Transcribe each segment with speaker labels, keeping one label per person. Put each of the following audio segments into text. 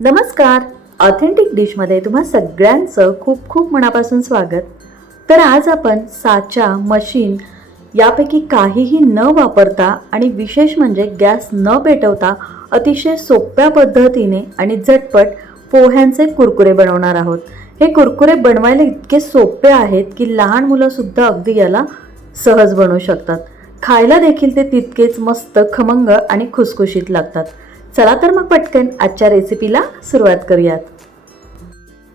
Speaker 1: नमस्कार. ऑथेंटिक डिशमध्ये तुम्हा सगळ्यांचं खूप खूप मनापासून स्वागत. तर आज आपण साचा मशीन यापैकी काहीही न वापरता आणि विशेष म्हणजे गॅस न पेटवता अतिशय सोप्या पद्धतीने आणि झटपट पोह्यांचे कुरकुरे बनवणार आहोत. हे कुरकुरे बनवायला इतके सोपे आहेत की लहान मुलंसुद्धा अगदी याला सहज बनवू शकतात. खायला देखील ते तितकेच मस्त खमंग आणि खुसखुशीत लागतात. चला तर मग पटकन आजच्या रेसिपीला सुरुवात करूयात.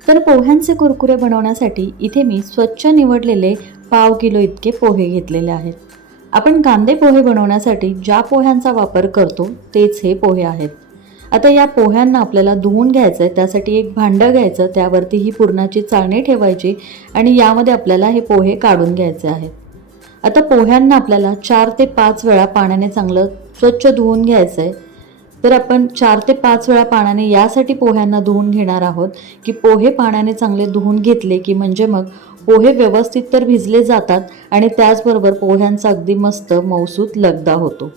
Speaker 1: तर पोह्यांचे कुरकुरे बनवण्यासाठी इथे मी स्वच्छ निवडलेले पाव किलो इतके पोहे घेतलेले आहेत. आपण कांदे पोहे बनवण्यासाठी ज्या पोह्यांचा वापर करतो तेच हे पोहे आहेत. आता या पोह्यांना आपल्याला धुवून घ्यायचं आहे त्यासाठी एक भांडं घ्यायचं त्यावरती ही पुरणाची चाळणी ठेवायची आणि यामध्ये आपल्याला हे पोहे काढून घ्यायचे आहेत. आता पोह्यांना आपल्याला चार ते पाच वेळा पाण्याने चांगलं स्वच्छ धुवून घ्यायचं आहे तर आपण चार ते पाच वेळा पाण्याने यासाठी पोह्यांना धुवून घेणार आहोत की पोहे पाण्याने चांगले धुवून घेतले की म्हणजे मग पोहे व्यवस्थित तर भिजले जातात आणि त्याचबरोबर पोह्यांचा अगदी मस्त मौसूत लगदा होतो.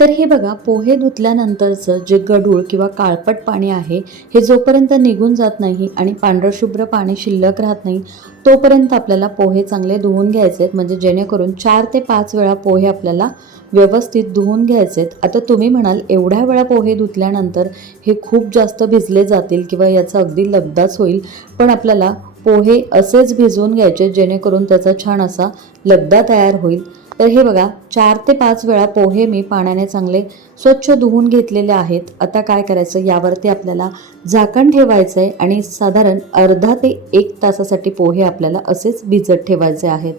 Speaker 1: तर हे बघा पोहे धुतल्यानंतरचं जे गढूळ किंवा काळपट पाणी आहे हे जोपर्यंत निघून जात नाही आणि पांढरशुभ्र पाणी शिल्लक राहत नाही तोपर्यंत आपल्याला पोहे चांगले धुवून घ्यायचे आहेत. म्हणजे जेणेकरून चार ते पाच वेळा पोहे आपल्याला व्यवस्थित धुवून घ्यायचे आहेत. आता तुम्ही म्हणाल एवढ्या वेळा पोहे धुतल्यानंतर हे खूप जास्त भिजले जातील किंवा याचा अगदी लगदाच होईल. पण आपल्याला पोहे असेच भिजवून घ्यायचे जेणेकरून त्याचा छान असा लगदा तयार होईल. तर हे बघा चार ते पाच वेळा पोहे मी पाण्याने चांगले स्वच्छ धुवून घेतलेले आहेत. आता काय करायचं? यावरती आपल्याला झाकण ठेवायचं आहे आणि साधारण अर्धा ते एक तासासाठी पोहे आपल्याला असेच भिजत ठेवायचे आहेत.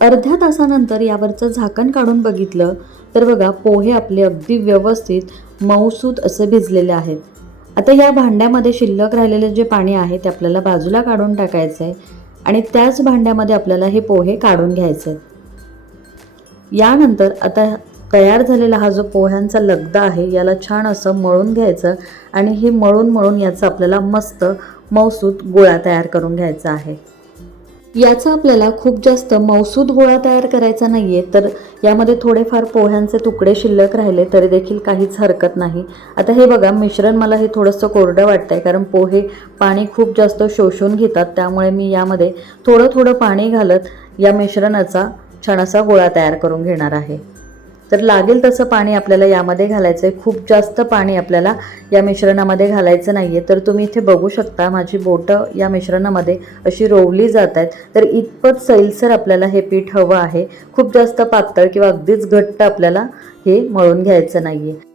Speaker 1: अर्ध्या तासानंतर यावरचं झाकण काढून बघितलं तर बघा पोहे आपले अगदी व्यवस्थित मऊसूत असे भिजलेले आहेत. आता या भांड्यामध्ये शिल्लक राहिलेले जे पाणी आहे ते आपल्याला बाजूला काढून टाकायचं आहे आणि त्याच भांड्यामध्ये आपल्याला हे पोहे काढून घ्यायचे आहेत यानंतर आता तयार झालेला हा जो पोह्यांचा लगदा आहे याला छान असं मळून घ्यायचं आणि हे मळून मळून याचा आपल्याला मस्त मौसूद गोळा तयार करून घ्यायचा आहे. याचा आपल्याला खूप जास्त मौसूद गोळा तयार करायचा नाही आहे तर यामध्ये थोडेफार पोह्यांचे तुकडे शिल्लक राहिले तरी देखील काहीच हरकत नाही. आता हे बघा मिश्रण मला हे थोडंसं कोरडं वाटतं आहे कारण पोहे पाणी खूप जास्त शोषून घेतात त्यामुळे मी यामध्ये थोडं थोडं पाणी घालत या मिश्रणाचा छान असा गोळा तयार करून घेणार आहे. तर लागेल तसं पाणी आपल्याला यामध्ये घालायचं आहे खूप जास्त पाणी आपल्याला या मिश्रणामध्ये घालायचं नाही आहे तर तुम्ही इथे बघू शकता माझी बोटं या मिश्रणामध्ये अशी रोवली जात आहेत तर इतपत सैलसर आपल्याला हे पीठ हवं आहे. खूप जास्त पातळ किंवा अगदीच घट्ट आपल्याला हे मळून घ्यायचं नाही आहे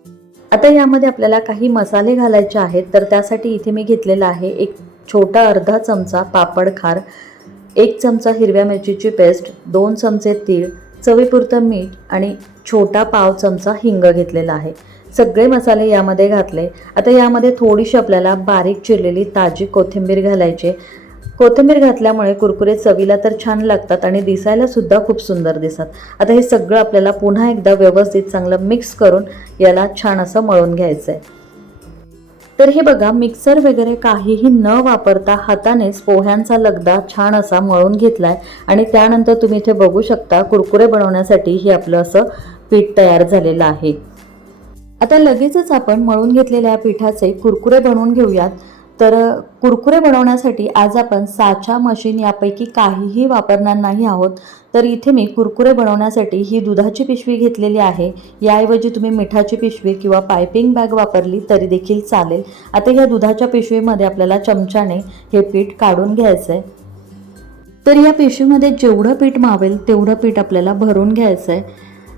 Speaker 1: आता यामध्ये आपल्याला काही मसाले घालायचे आहेत तर त्यासाठी इथे मी घेतलेला आहे एक छोटा अर्धा चमचा पापड खार. एक चमचा हिरव्या मिरचीची पेस्ट दोन चमचे तीळ चवीपुरतं मीठ आणि छोटा पाव चमचा हिंग घेतलेला आहे. सगळे मसाले यामध्ये घातले. आता यामध्ये थोडीशी आपल्याला बारीक चिरलेली ताजी कोथिंबीर घालायची कोथिंबीर घातल्यामुळे कुरकुरे चवीला तर छान लागतात आणि दिसायला सुद्धा खूप सुंदर दिसतात. आता हे सगळं आपल्याला पुन्हा एकदा व्यवस्थित चांगलं मिक्स करून याला छान असं मळून घ्यायचं आहे तर हे बघा मिक्सर वगैरे काहीही न वापरता हातानेच पोह्यांचा लगदा छान असा मळून घेतलाय. आणि त्यानंतर तुम्ही इथे बघू शकता कुरकुरे बनवण्यासाठी हे आपलं असं पीठ तयार झालेलं आहे. आता लगेचच आपण मळून घेतलेल्या पिठाचे कुरकुरे बनवून घेऊयात. तर कुरकुरे बनवण्यासाठी आज आपण साचा मशीन यापैकी काहीही वापरणार नाही आहोत. तर इथे मी कुरकुरे बनवण्यासाठी ही दुधाची पिशवी घेतलेली आहे. याऐवजी तुम्ही मिठाची पिशवी किंवा पायपिंग बॅग वापरली तरी देखील चालेल. आता या दुधाच्या पिशवीमध्ये आपल्याला चमच्याने हे पीठ काढून घ्यायचं आहे तर या पिशवीमध्ये जेवढं पीठ मावेल तेवढं पीठ आपल्याला भरून घ्यायचं आहे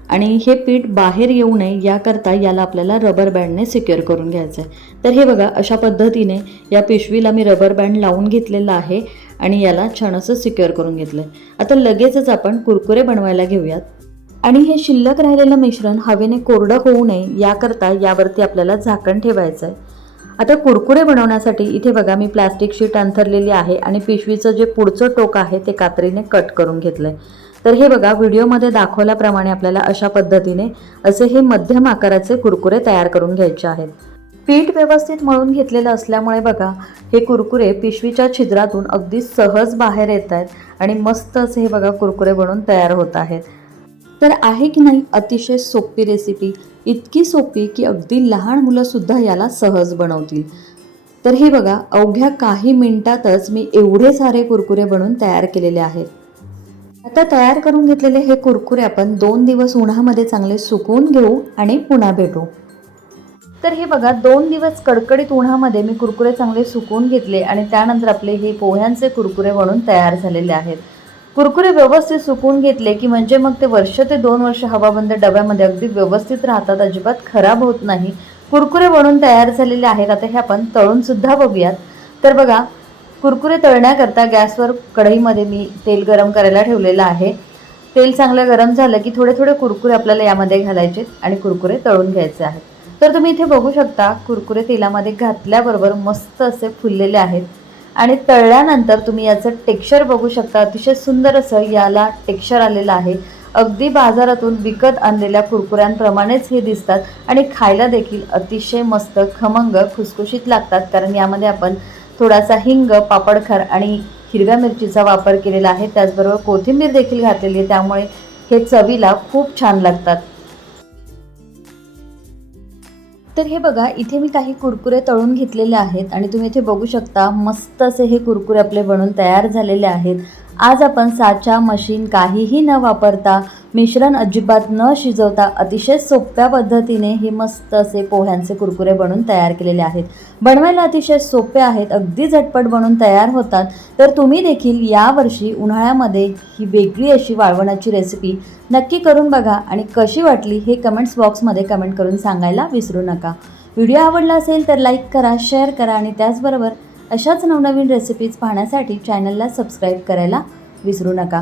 Speaker 1: आणि हे पीठ बाहेर येऊ नये याकरता याला आपल्याला रबर बँडने सिक्युअर करून घ्यायचं आहे तर हे बघा अशा पद्धतीने या पिशवीला मी रबर बँड लावून घेतलेला आहे आणि याला छान असं सिक्युअर करून घेतलं आहे आता लगेचच आपण कुरकुरे बनवायला घेऊयात. आणि हे शिल्लक राहिलेलं मिश्रण हवेने कोरडं होऊ नये याकरता यावरती आपल्याला झाकण ठेवायचं आहे आता कुरकुरे बनवण्यासाठी इथे बघा मी प्लॅस्टिक शीट अंथरलेली आहे आणि पिशवीचं जे पुढचं टोक आहे ते कात्रीने कट करून घेतलं आहे तर हे बघा व्हिडिओमध्ये दाखवल्याप्रमाणे आपल्याला अशा पद्धतीने असे हे मध्यम आकाराचे कुरकुरे तयार करून घ्यायचे आहेत. पीठ व्यवस्थित मळून घेतलेलं असल्यामुळे बघा हे कुरकुरे पिशवीच्या छिद्रातून अगदी सहज बाहेर येत आहेत आणि मस्त असे हे बघा कुरकुरे बनून तयार होत आहेत. तर आहे की नाही अतिशय सोपी रेसिपी इतकी सोपी की अगदी लहान मुलंसुद्धा याला सहज बनवतील. तर हे बघा अवघ्या काही मिनिटातच मी एवढे सारे कुरकुरे बनवून तयार केलेले आहेत. आता तयार करून घेतलेले हे कुरकुरे आपण दोन दिवस उन्हामध्ये चांगले सुकवून घेऊ आणि पुन्हा भेटू. तर हे बघा दोन दिवस कडकडीत उन्हामध्ये मी कुरकुरे चांगले सुकवून घेतले आणि त्यानंतर आपले हे पोह्यांचे कुरकुरे बनून तयार झालेले आहेत. कुरकुरे व्यवस्थित सुकून घेतले की म्हणजे मग ते वर्ष ते दोन वर्ष हवाबंद डब्यामध्ये अगदी व्यवस्थित राहतात अजिबात खराब होत नाही. कुरकुरे बनून तयार झालेले आहेत. आता हे आपण तळून सुद्धा बघूयात. तर बघा कुरकुरे तळण्याकरता गॅसवर कढईमध्ये मी तेल गरम करायला ठेवलेलं आहे. तेल चांगलं गरम झालं की थोडे थोडे कुरकुरे आपल्याला यामध्ये घालायचे आणि कुरकुरे तळून घ्यायचे आहेत. तर तुम्ही इथे बघू शकता कुरकुरे तेलामध्ये घातल्याबरोबर मस्त असे फुललेले आहेत. आणि तळल्यानंतर तुम्ही याचं टेक्स्चर बघू शकता. अतिशय सुंदर असं याला टेक्स्चर आलेलं आहे. अगदी बाजारातून विकत आणलेल्या कुरकुऱ्यांप्रमाणेच हे दिसतात आणि खायला देखील अतिशय मस्त खमंग खुसखुशीत लागतात. कारण यामध्ये आपण थोडासा हिंग पापडखार आणि हिरव्या मिरचीचा वापर केलेला आहे. त्याचबरोबर कोथिंबीर देखील घातलेली आहे. त्यामुळे हे चवीला खूप छान लागतात. तर हे बघा इथे मी काही कुरकुरे तळून घेतलेले आहेत आणि तुम्ही इथे बघू शकता मस्त असे हे कुरकुरे आपले बनून तयार झालेले आहेत. आज आपण साचा मशीन काहीही न वापरता मिश्रण अजिबात न शिजवता अतिशय सोप्या पद्धतीने हे मस्त असे पोह्यांचे कुरकुरे बनवून तयार केलेले आहेत. बनवायला अतिशय सोपे आहेत अगदी झटपट बनवून तयार होतात. तर तुम्ही देखील यावर्षी उन्हाळ्यामध्ये ही वेगळी अशी वाळवणाची रेसिपी नक्की करून बघा आणि कशी वाटली हे कमेंट्स बॉक्समध्ये कमेंट करून सांगायला विसरू नका. व्हिडिओ आवडला असेल तर लाईक करा शेअर करा आणि त्याचबरोबर अशाच नवनवीन रेसिपीज पाहण्यासाठी चॅनलला सबस्क्राईब करायला विसरू नका.